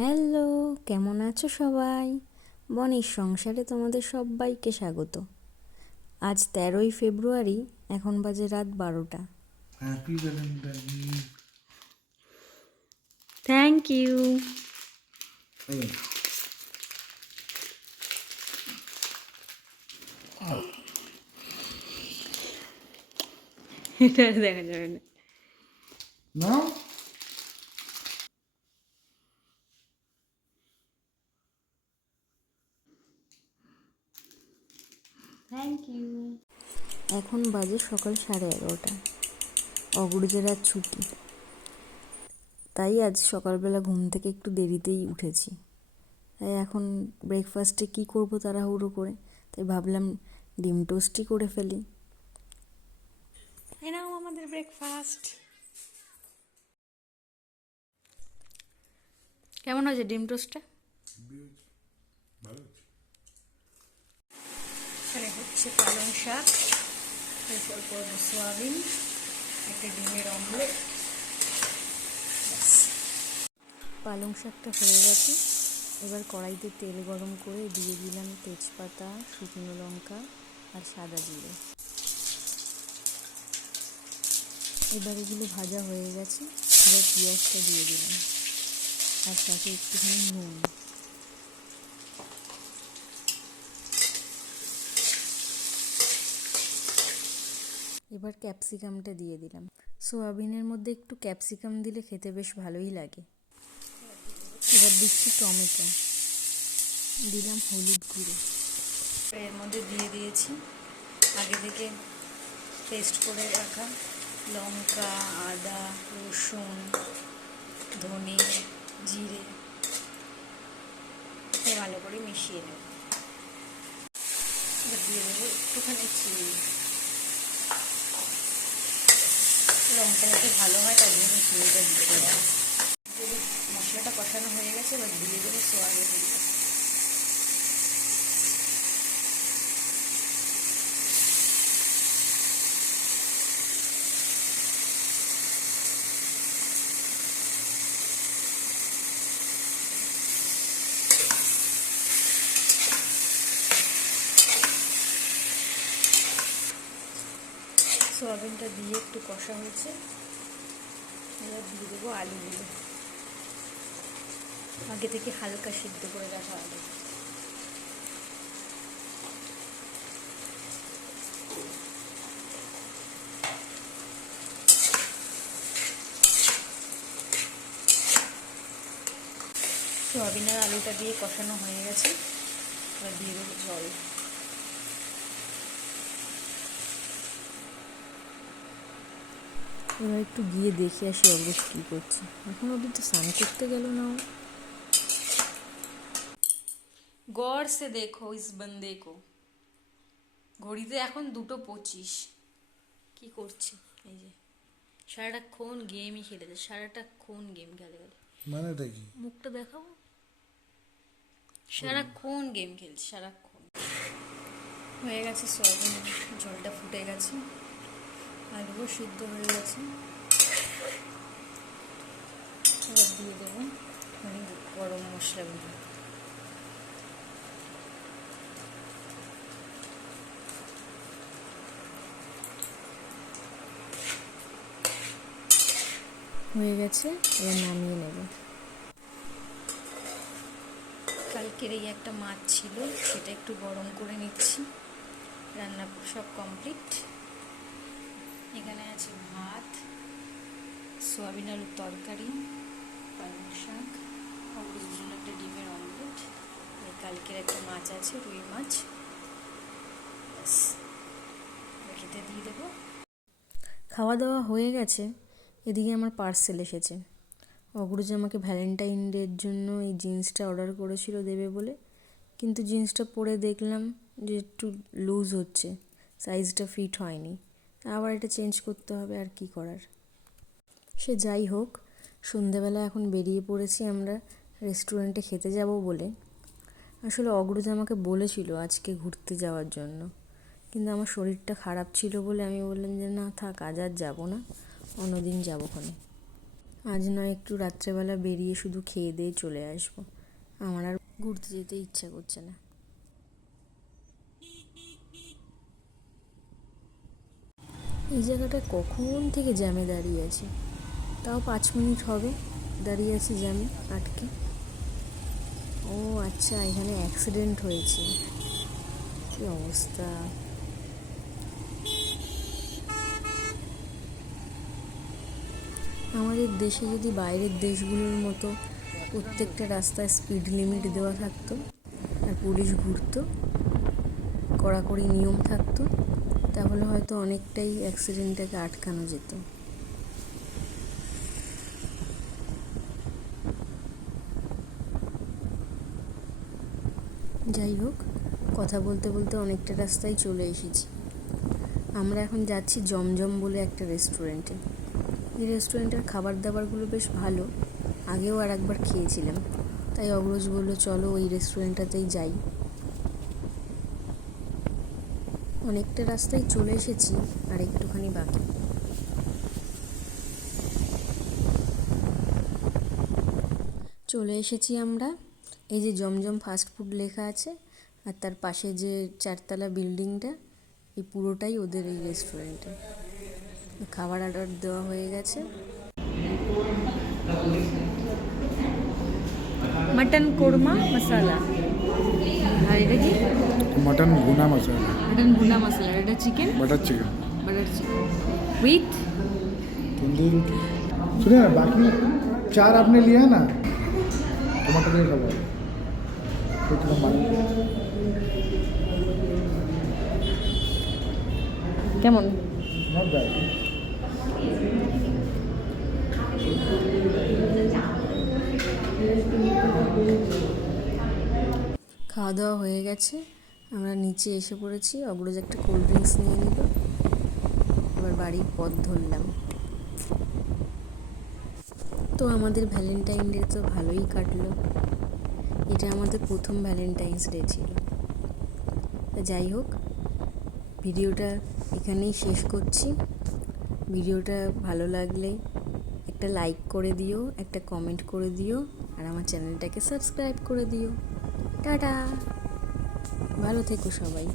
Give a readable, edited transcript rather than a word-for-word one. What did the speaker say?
Hello, কেমন আছো সবাই? বনির সংসারে তোমাদের সবাইকে স্বাগত। আজ 13ই ফেব্রুয়ারি, এখন বাজে রাত 12টা। Happy Valentine. Thank you. এটা দেখা যাবে না। না থ্যাংক ইউ। এখন বাজে সকাল 11:30। অগ্রজের আজ ছুটি, তাই আজ সকালবেলা ঘুম থেকে একটু দেরিতেই উঠেছি। তাই এখন ব্রেকফাস্টে কী করবো তাড়াহুড়ো করে, তাই ভাবলাম ডিম টোস্টই করে ফেলি। এই নাও আমাদের ব্রেকফাস্ট। কেমন হয়েছে ডিম টোস্টটা? এখানে হচ্ছে পালং শাক, এরপর করবো সোয়াবিন, একটা ডিমের অমলেট। পালং শাকটা হয়ে গেছে। এবার কড়াইতে তেল গরম করে দিয়ে দিলাম তেজপাতা, শুকনো লঙ্কা আর সাদা জিরে। এবার এগুলো ভাজা হয়ে গেছে। এবার পেঁয়াজটা দিয়ে দিলাম আর সাথে একটুখানি নুন। এবার ক্যাপসিকামটা দিয়ে দিলাম। সোয়াবিনের মধ্যে একটু ক্যাপসিকাম দিলে খেতে বেশ ভালোই লাগে। এবার দিচ্ছি টমেটো, দিলাম হলুদ গুঁড়ো। এর মধ্যে দিয়ে দিয়েছি আগে থেকে পেস্ট করে রাখা লঙ্কা, আদা, রসুন, ধনে, জিরে, ভালো করে মিশিয়ে নেব। এবার দিয়ে দেবো একটুখানি চিনি। রঙটা যাতে ভালো হয় তার জন্য চিনিটা দিতে দেবো। মশলাটা কষানো হয়ে গেছে, এবার দিয়ে দেবো সোয়াবিন। সোয়াবিনটা দিয়ে একটু কষা হয়েছে, এবার দিয়ে দেবো আলুগুলো, আগে থেকে হালকা সিদ্ধ করে রাখা আলু। সোয়াবিন আর আলুটা দিয়ে কষানো হয়ে গেছে, এবার দিয়ে দেবো জল। এবার একটু গিয়ে দেখে আসি অগ্রজ কী করছে। এখন অব্দি তো স্নান করতে গেল না। গौर से देखो इस बंदे को। ঘড়িতে এখন 2:25। কি করছে? এই যে সারাটাক্ষণ গেমই খেলেছে, সারাটাক্ষণ গেম খেলে গেলে। মানেটা কি? মুখটা দেখাবো। সারাক্ষণ গেম খেলছে, সারাক্ষণ। হয়ে গেছে সয়াবিন, ঝোলটা ফুটে গেছে, আলুও সিদ্ধ হয়ে গেছে। এবার দিয়ে দেবো গরম মশলাগুলো। হয়ে গেছে, এবার নামিয়ে নেব। কালকের এই একটা মাছ ছিল, সেটা একটু গরম করে নিচ্ছি। রান্না সব কমপ্লিট। এখানে আছে ভাত, সোয়াবিন আলুর তরকারি, পালং শাক, অগ্রজের জন্য একটা ডিমের অমলেট, কালকের একটা মাছ আছে, রুই মাছ। খেতে দিয়ে দেবো। খাওয়া দাওয়া হয়ে গেছে। এদিকে আমার পার্সেল এসেছে। অগ্রজ আমাকে ভ্যালেন্টাইন ডের জন্য এই জিন্সটা অর্ডার করেছিল দেবে বলে, কিন্তু জিন্সটা পরে দেখলাম যে একটু লুজ হচ্ছে, সাইজটা ফিট হয়নি। আবার এটা চেঞ্জ করতে হবে, আর কি করার। সে যাই হোক, সন্ধেবেলা এখন বেরিয়ে পড়েছি আমরা রেস্টুরেন্টে খেতে যাব বলে। আসলে অগ্রজ আমাকে বলেছিল আজকে ঘুরতে যাওয়ার জন্য, কিন্তু আমার শরীরটা খারাপ ছিল বলে আমি বললাম যে না থাক, আজ আর যাবো না, অন্যদিন যাবো ক্ষণে। আজ নয় একটু রাত্রেবেলা বেরিয়ে শুধু খেয়ে দিয়ে চলে আসবো, আমার আর ঘুরতে যেতে ইচ্ছা করছে না। এই জায়গাটা কখন থেকে জ্যামে দাঁড়িয়ে আছি, তাও 5 মিনিট হবে দাঁড়িয়ে আছি জ্যামে আটকে। ও আচ্ছা, এখানে অ্যাক্সিডেন্ট হয়েছে, কি অবস্থা। আমাদের দেশে যদি বাইরের দেশগুলোর মতো প্রত্যেকটা রাস্তায় স্পিড লিমিট দেওয়া থাকতো আর পুলিশ ঘুরতো, কড়াকড়ি নিয়ম থাকতো, তাহলে হয়তো অনেকটাই অ্যাক্সিডেন্টটাকে আটকানো যেত। যাই হোক, কথা বলতে বলতে অনেকটা রাস্তায় চলে এসেছি। আমরা এখন যাচ্ছি জমজম বলে একটা রেস্টুরেন্টে। এই রেস্টুরেন্টের খাবার দাবারগুলো বেশ ভালো, আগেও আর একবার খেয়েছিলাম, তাই অগ্রজ বললো চলো ওই রেস্টুরেন্টটাতেই যাই। অনেকটা রাস্তায় চলে এসেছি, আর একটুখানি বাকি। চলে এসেছি আমরা, এই যে জমজম ফাস্ট ফুড লেখা আছে, আর তার পাশে যে 4তলা বিল্ডিংটা, এই পুরোটাই ওদের এই রেস্টুরেন্টে। খাবার অর্ডার দেওয়া হয়ে গেছে। মটন কোরমা মশালা, আর এটা কি? मटन भुना मसाला, মটন ভুনা মশলা। এটা chicken, butter chicken, butter chicken with tandoori रोटी। सुनिए ना, बाकी 4 आपने लिया है ना, टमाटर नहीं खबर कुछ কেমন? Not bad. খাওয়া দাওয়া হয়ে গেছে, আমরা নিচে এসে পড়েছি। অগ্রজ একটা কোল্ড ড্রিঙ্কস নিয়ে নিল, এবার বাড়ির পথ ধরলাম। তো আমাদের ভ্যালেন্টাইন ডে তো ভালোই কাটলো, এটা আমাদের প্রথম ভ্যালেন্টাইন্স ডে ছিল। যাই হোক, ভিডিওটা এখানেই শেষ করছি। ভিডিওটা ভালো লাগলে একটা লাইক করে দিও, একটা কমেন্ট করে দিও, আর আমার চ্যানেলটাকে সাবস্ক্রাইব করে দিও। টাটা, ভালো থেকো সবাই।